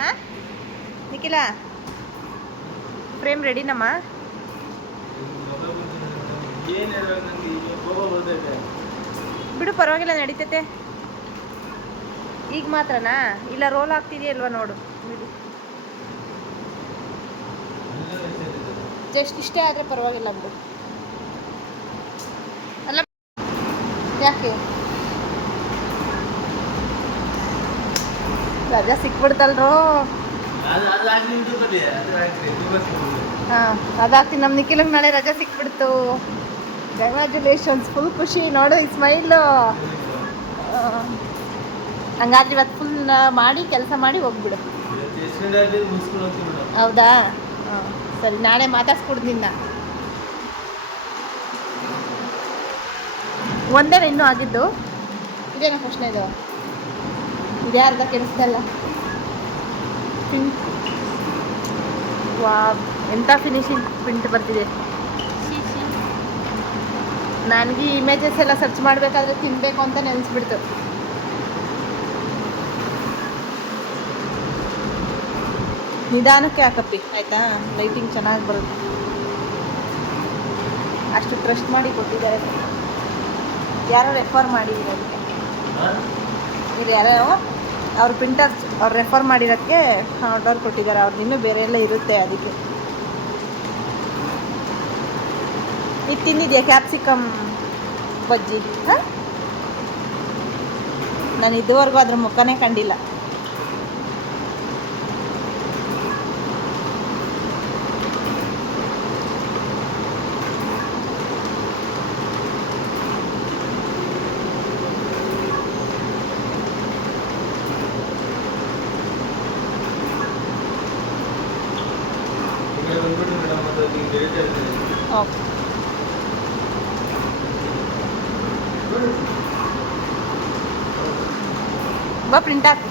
ಹಾಂ ನಿಖಿಲ ಫ್ರೇಮ್ ರೆಡಿನಮ್ಮ. ಬಿಡು ಪರವಾಗಿಲ್ಲ, ನಡೀತೈತೆ. ಈಗ ಮಾತ್ರನಾ? ಇಲ್ಲ ರೋಲ್ ಆಗ್ತಿದೆಯಲ್ವ ನೋಡು. ಬಿಡು, ಜಸ್ಟ್ ಇಷ್ಟೇ ಆದರೆ ಪರವಾಗಿಲ್ಲ ಬಿಡು. ಅಲ್ಲ ಯಾಕೆ ರಜಾ ಸಿಕ್ಬಿಡ್ತಲ್ರೋ? ಹಾಂ ಅದಾಗ್ತೀನಿ. ನಮ್ಮ ನಿಖಿಲಂಗೆ ನಾಳೆ ರಜಾ ಸಿಕ್ಬಿಡ್ತು. ಕಂಗ್ರ್ಯಾಚುಲೇಷನ್ಸ್, ಫುಲ್ ಖುಷಿ ನೋಡು ಈ ಸ್ಮೈಲು. ಹಂಗಾದ್ರೆ ಇವತ್ತು ಫುಲ್ ಮಾಡಿ ಕೆಲಸ ಮಾಡಿ ಹೋಗ್ಬಿಡು. ಹೌದಾ? ಹಾಂ ಸರಿ, ನಾಳೆ ಮಾತಾಡ್ಸ್ಕೊಡ್ದು ನಿನ್ನ. ಒಂದೇ ಇನ್ನೂ ಆಗಿದ್ದು ಇದೇನೋ ಫಸ್ಟ್ನೇದು. ಇದೇ ಅರ್ಧ ಕೆಡಿಸ್ದಲ್ಲ. ವಾ, ಎಂಥ ಫಿನಿಶಿಂಗ್ ಪ್ರಿಂಟ್ ಬರ್ತಿದೆ. ನನಗೆ ಇಮೇಜಸ್ ಎಲ್ಲ ಸರ್ಚ್ ಮಾಡಬೇಕಾದ್ರೆ ತಿನ್ನಬೇಕು ಅಂತ ನೆನೆಸ್ಬಿಡ್ತು. ನಿಧಾನಕ್ಕೆ ಹಾಕಪ್ಪಿ ಆಯಿತಾ? ಲೈಟಿಂಗ್ ಚೆನ್ನಾಗಿ ಬರುತ್ತೆ. ಅಷ್ಟು ಟ್ರಸ್ಟ್ ಮಾಡಿ ಕೊಟ್ಟಿದ್ದಾರೆ. ಯಾರೋ ರೆಫರ್ ಮಾಡಿರೋದಕ್ಕೆ, ಇಲ್ಲಿ ಯಾರೋ ಅವ್ರ ಪ್ರಿಂಟರ್ಸ್ ಅವ್ರು ರೆಫರ್ ಮಾಡಿರೋಕ್ಕೆ ಆರ್ಡರ್ ಕೊಟ್ಟಿದ್ದಾರೆ. ಅವ್ರದ್ದು ಇನ್ನೂ ಬೇರೆ ಎಲ್ಲ ಇರುತ್ತೆ ಅದಕ್ಕೆ. ಇದು ತಿಂದಿದ್ಯಾ ಕ್ಯಾಪ್ಸಿಕಮ್ ಬಜ್ಜಿ? ಹಾಂ, ನಾನು ಇದುವರೆಗೂ ಅದ್ರ ಮುಖನೇ ಕಂಡಿಲ್ಲ. ಓಕೆ, ಬಾ ಪ್ರಿಂಟ್ ಹಾಕಿ.